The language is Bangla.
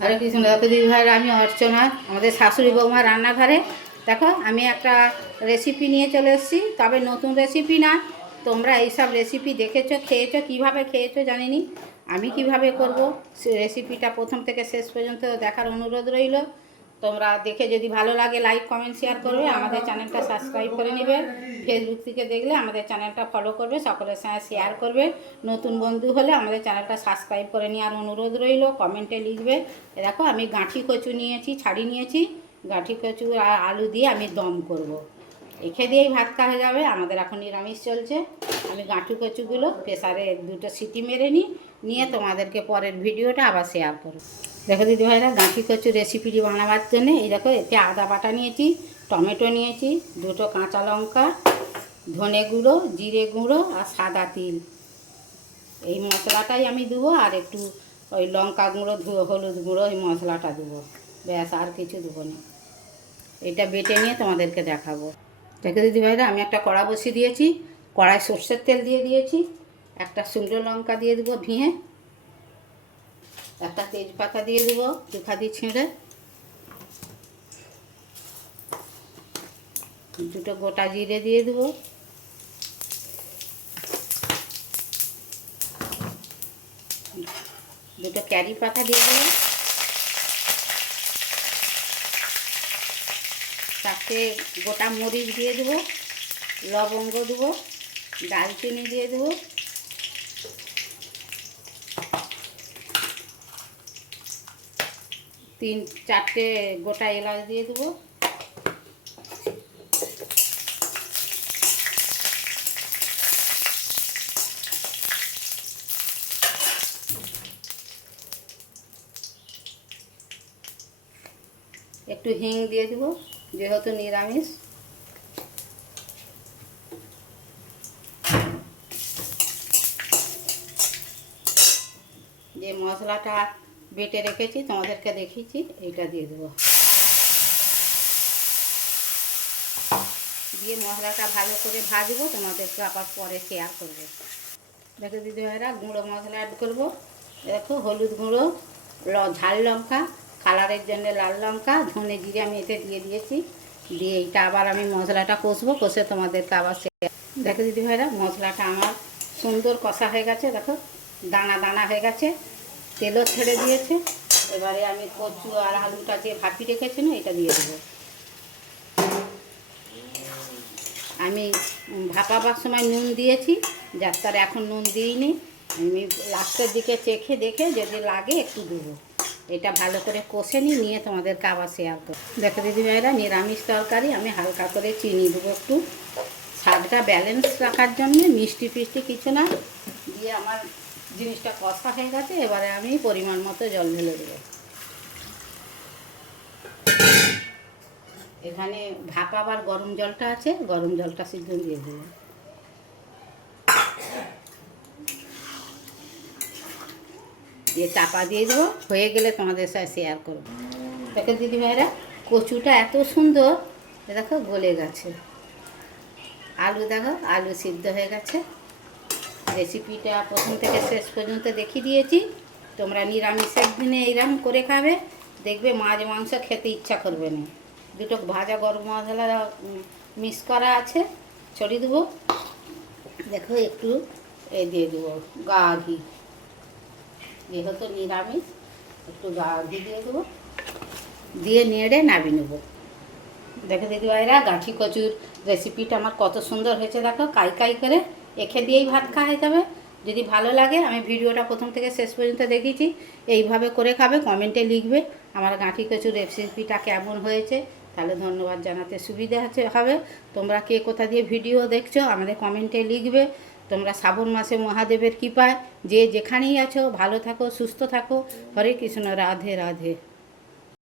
হরে কৃষ্ণ। দেখো দিদি ভাইরা, আমি অর্চনা, আমাদের শাশুড়ি বৌমা রান্নাঘরে। দেখো আমি একটা রেসিপি নিয়ে চলে এসেছি, তবে নতুন রেসিপি না। তোমরা এইসব রেসিপি দেখেছো, খেয়েছো, কীভাবে খেয়েছো জানিনি। আমি কিভাবে করব সে রেসিপিটা প্রথম থেকে শেষ পর্যন্ত দেখার অনুরোধ রইল। তোমরা দেখে যদি ভালো লাগে লাইক কমেন্ট শেয়ার করবে, আমাদের চ্যানেলটা সাবস্ক্রাইব করে নেবে। ফেসবুক থেকে দেখলে আমাদের চ্যানেলটা ফলো করবে, সকলের সঙ্গে শেয়ার করবে। নতুন বন্ধু হলে আমাদের চ্যানেলটা সাবস্ক্রাইব করে নেওয়ার অনুরোধ রইল। কমেন্টে লিখবে। দেখো আমি গাঁঠি কচু নিয়েছি, ছাড়ি নিয়েছি। গাঁঠি কচু আর আলু দিয়ে আমি দম করব। রেখে দিয়েই ভাত খাওয়া যাবে, আমাদের এখন নিরামিষ চলছে। আমি গাঁঠি কচুগুলো প্রেসারে দুটো সিটি মেরে নিয়ে তোমাদেরকে পরের ভিডিওটা আবার শেয়ার করব। দেখো দিদি ভাইরা, গাঁঠি কচু রেসিপিটি বানাবার জন্যে এই দেখো, এতে আদা বাটা নিয়েছি, টমেটো নিয়েছি, দুটো কাঁচা লঙ্কা, ধনে গুঁড়ো, জিরে গুঁড়ো আর সাদা তিল। এই মশলাটাই আমি দেবো, আর একটু ওই লঙ্কা গুঁড়ো, হলুদ গুঁড়ো, এই মশলাটা দেবো। ব্যাস, আর কিছু দেবো না। এটা বেটে নিয়ে তোমাদেরকে দেখাবো। দেখো দিদি ভাইরা, আমি একটা কড়া বসিয়ে দিয়েছি। কড়ায় সর্ষের তেল দিয়ে দিয়েছি। একটা শুকনো লঙ্কা দিয়ে দেবো ভেঙে, একটা তেজপাতা দিয়ে দেবো দুখাদি ছিঁড়ে, দুটো গোটা জিরে দিয়ে দেবো, দুটো ক্যারি পাতা দিয়ে দেবো, চারটে গোটা মরিচ দিয়ে দেবো, লবঙ্গ দেবো, দারচিনি দিয়ে দেবো, চারটে গোটা এলাচ দিয়ে দেবো, একটু হিং দিয়ে দেবো যেহেতু নিরামিষ। যে মশলাটা বেটে রেখেছি তোমাদেরকে দেখিয়েছি, এইটা দিয়ে দেবো। দিয়ে মশলাটা ভালো করে ভাজবো, তোমাদেরকে আবার পরে শেয়ার করবো। দেখো দিদি ভাইরা, গুঁড়ো মশলা অ্যাড করবো। দেখো হলুদ গুঁড়ো, ঝাল লঙ্কা, কালারের জন্য লাল লঙ্কা, ধনে জিরে আমি এতে দিয়ে দিয়েছি। দিয়ে এইটা আবার আমি মশলাটা কষবো, কষে তোমাদেরকে আবার শেয়ার। দেখো দিদি ভাইরা, মশলাটা আমার সুন্দর কষা হয়ে গেছে। দেখো দানা দানা হয়ে গেছে, তেলও ছেড়ে দিয়েছে। এবারে আমি কচু আর আলুটা যে ভাপিয়ে রেখেছি না, এটা দিয়ে দেবো। আমি ভাপাবার সময় নুন দিয়েছি, যার তার এখন নুন দিইনি। আমি লাস্টের দিকে চেখে দেখে যদি লাগে একটু দেবো। এটা ভালো করে কষে নিয়ে তোমাদেরকে আবার শেয়ার করব। দেখো দিদি ভাইরা, নিরামিষ তরকারি আমি হালকা করে চিনি দেবো একটু, স্বাদটা ব্যালেন্স রাখার জন্য। মিষ্টি ফিষ্টি কিছু না দিয়ে আমার জিনিসটা কষা হয়ে গেছে। এবারে আমি পরিমাণ মতো জল ঢেলে দেবো। এখানে ভাপাবার গরম জলটা আছে, গরম জলটা সিদ্ধ দিয়ে দেবো। দিয়ে চাপা দিয়ে দেবো, হয়ে গেলে তোমাদের সাথে শেয়ার করবো। দেখো দিদি ভাইরা, কচুটা এত সুন্দর, দেখো গলে গেছে। আলু দেখো, আলু সিদ্ধ হয়ে গেছে। রেসিপিটা প্রথম থেকে শেষ পর্যন্ত দেখিয়ে দিয়েছি। তোমরা নিরামিষের দিনে এইরকম করে খাবে, দেখবে মাছ মাংস খেতে ইচ্ছা করবে না। দুটো ভাজা গরম মশলা মিক্স করা আছে, ছড়িয়ে দেবো। দেখো একটু এই দিয়ে দেবো গা ঘি, যেহেতু নিরামিষ একটু গা ঘি দিয়ে দেবো, দিয়ে নেড়ে নামিয়ে নেবো। দেখো দিদি ভাইরা, গাঁঠি কচুর রেসিপিটা আমার কত সুন্দর হয়েছে। দেখো কাই কাই করে রেখে দিয়েই ভাত খাওয়া যাবে। যদি ভালো লাগে, আমি ভিডিওটা প্রথম থেকে শেষ পর্যন্ত দেখিয়েছি, এইভাবে করে খাবে। কমেন্টে লিখবে আমার গাঁঠি কচুর রেসিপিটা কেমন হয়েছে, তাহলে ধন্যবাদ জানাতে সুবিধা হবে। তোমরা কে কোথা দিয়ে ভিডিও দেখছো আমাদের কমেন্টে লিখবে। তোমরা শ্রাবণ মাসে মহাদেবের কৃপায় যে যেখানেই আছো ভালো থাকো, সুস্থ থাকো। হরে কৃষ্ণ, রাধে রাধে।